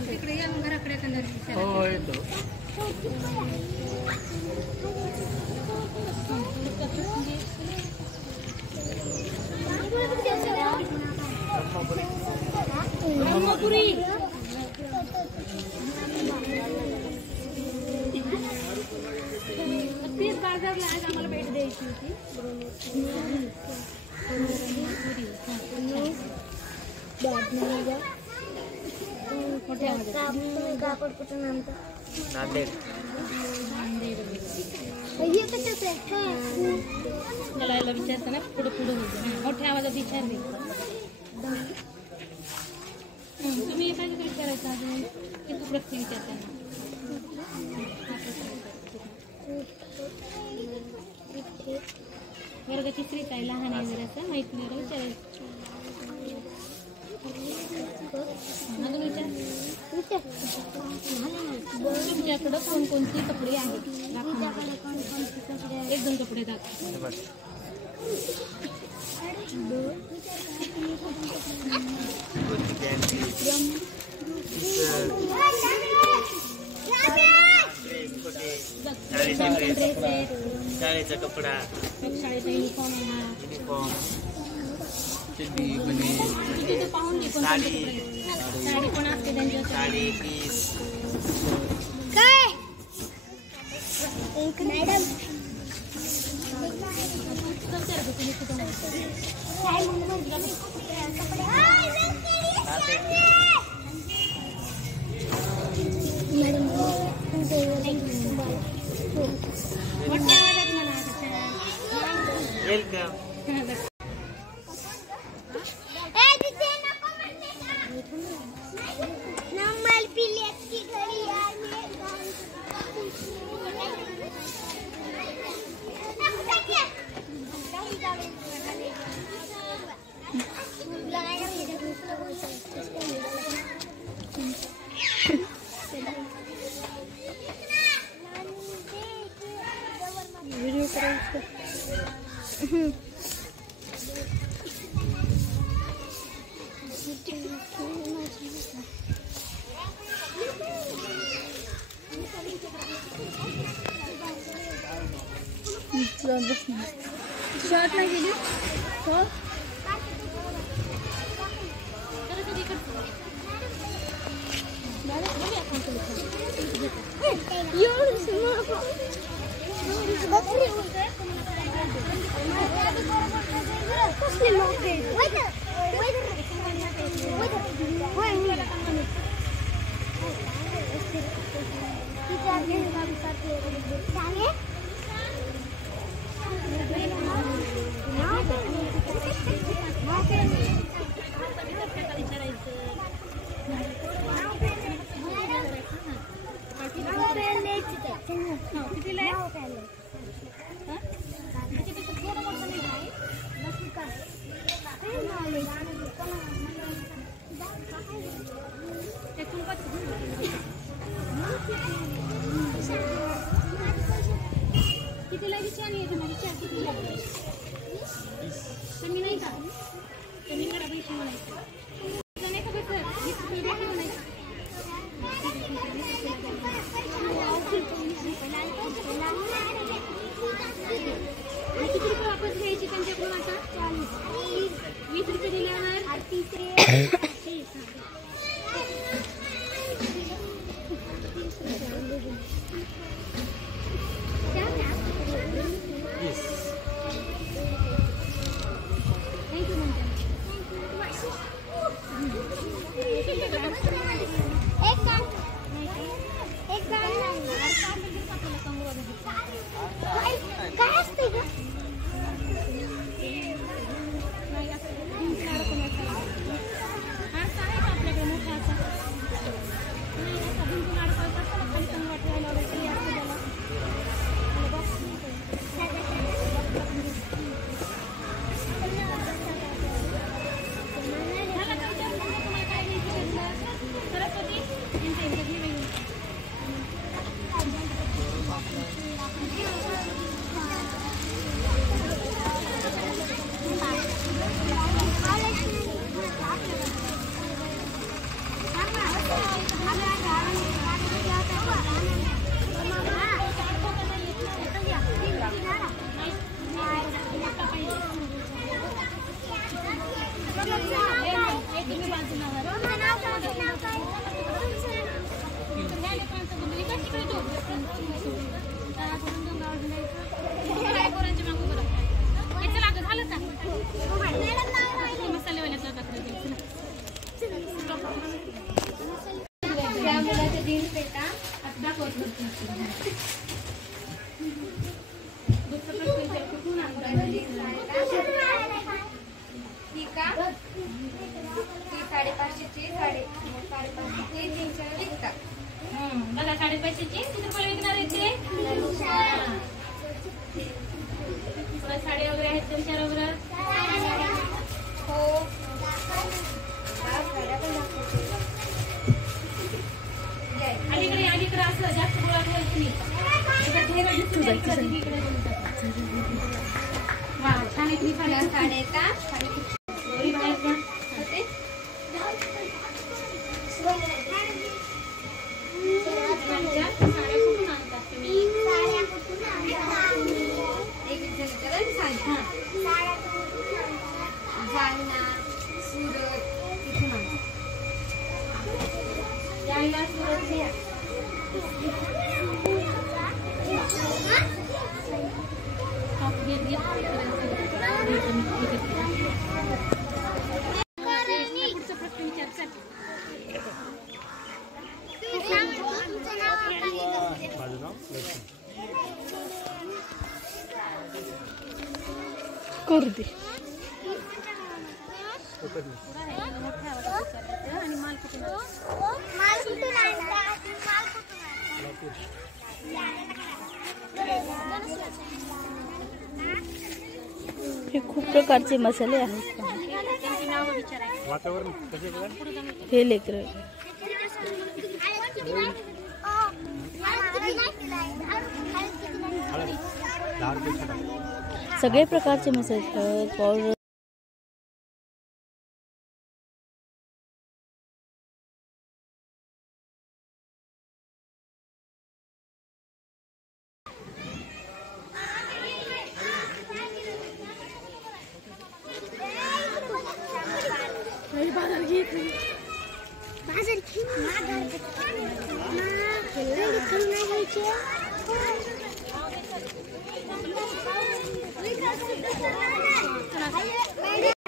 तिकडे या घराकडे हो येतो. ब्रह्मपुरी तीच बाजारला आज आम्हाला भेट द्यायची होती. मला याला विचारताना पुढे पुढे होते मोठ्या आवाजात विचारले. तुम्ही एखादी विचारायचं अजून की तू प्रत्येक विचारताना वर्ग तिसरीच आहे, लहान आहे जरासं मैत्रिणीला विचारायचं. अजून विचार तुमच्याकडं कोणकोणती कपडे आहेत? एक दोन कपडे दाखव. शाळेचा कपडा, शाळेचा युनिफॉर्म आहे, साडी साडी पण असते त्यांच्या. साडी पीस काय वेलकम. व्हिडिओ करायचं. शॉर्ट नाही गेली कितीला छान येते माझी चहा कितीला कमी नाही का कमी करा पैसे म्हणायचं नाही का कसं 20 रुपये भेटले म्हणायचं किती रुपये वापस घ्यायची त्यांच्याकडून आता 20 रुपये दिल्यावर पैशाचे किती रुपये विकणार आहे ते? पुढे साड्या वगैरे आहेत तुमच्या बरोबर? हो. अलीकडे असं जास्त गोळा ठेवायची नाही. वा छान आहे. साड्या का बाहेर जा. साड्या कुठून आणतात तुम्ही? जालना, सुरत तिथून आणतात. जालना, सुरत पुढचा प्रश्न विचार. करू दे. आणि माल कुठून हे खूप प्रकारचे मसाले आहेत. त्यांची नावं विचारायची. हे लेकर सगळे प्रकारचे मसाले पावडर.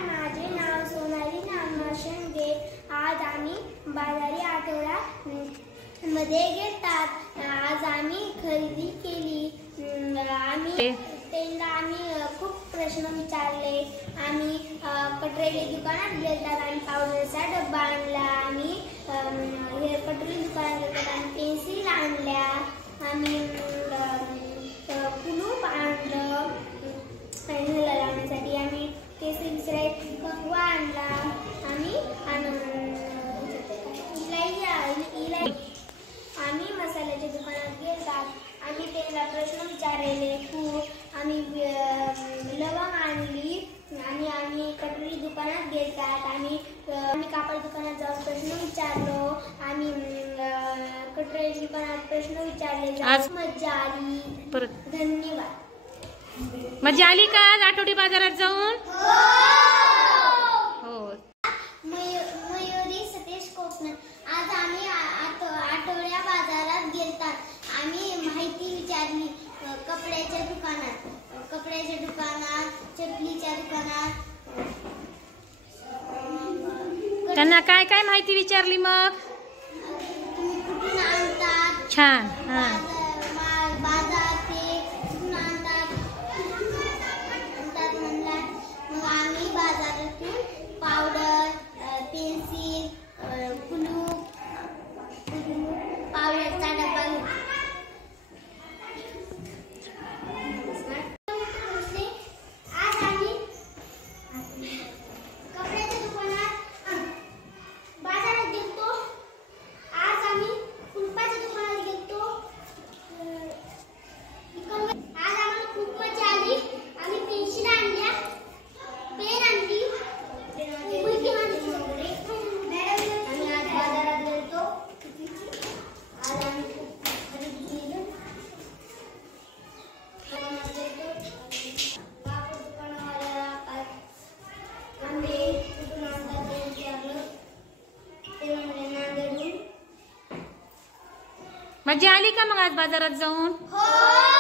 माझे नाव सोनाली नागनाथ शेंडगे. आज आम्ही बाजारी आठवडा मध्ये घेतात. आज आम्ही खरेदी केली. त्यांना आम्ही खूप प्रश्न विचारले. आम्ही कटरेली दुकानात गेलतात आणि पावडरचा डब्बा आणला. आम्ही हे कटरेली दुकानात गेलतात आणि पेन्सिल आणल्या. आम्ही कुलूप आणलं लावण्यासाठी. आम्ही केसरी ककवा आणला. आम्ही आम्ही मसाल्याच्या दुकानात गेलतात. आम्ही त्यांना प्रश्न विचारले खूप. आम्ही लवंग आणली आणि आम्ही कटोरी दुकानात गेलतात. आम्ही कापड दुकानात जाऊन प्रश्न विचारलो. आम्ही कटोरी दुकानात प्रश्न विचारले. आज मज्जा आली. धन्यवाद. मजा आली का आठवडी बाजारात जाऊन? हो. मयुरी सतीश कोकण. आज आम्ही आठवड्या बाजारात गेलतात. आम्ही माहिती विचारली कपड्याच्या दुकानात, चपलीच्या दुकानात. त्यांना काय काय माहिती विचारली मग? तुम्ही कुठून आणतात? छान. हा. बाजार ते कुठून आणतात म्हणला. मग आम्ही बाजारातून पावडर, पेन्सिल, कुलूप, पावडरचा डबा घेतला. आज आम्ही कपड्याच्या दुकानात बाजारात गेलतो. आज आम्ही कुलपाच्या दुकानात गेलतो. आज आम्हाला खूप मजा आली. आम्ही पेन्सिल आणल्या, पेन आणली, आणि आज बाजारात गेलतो. आज आम्ही खूप खरेदी केली. आंबे कुठून आणतात ते विचारलं. ते म्हणले नांदेडहून. मजा आली का मग आज बाजारात जाऊन? हो.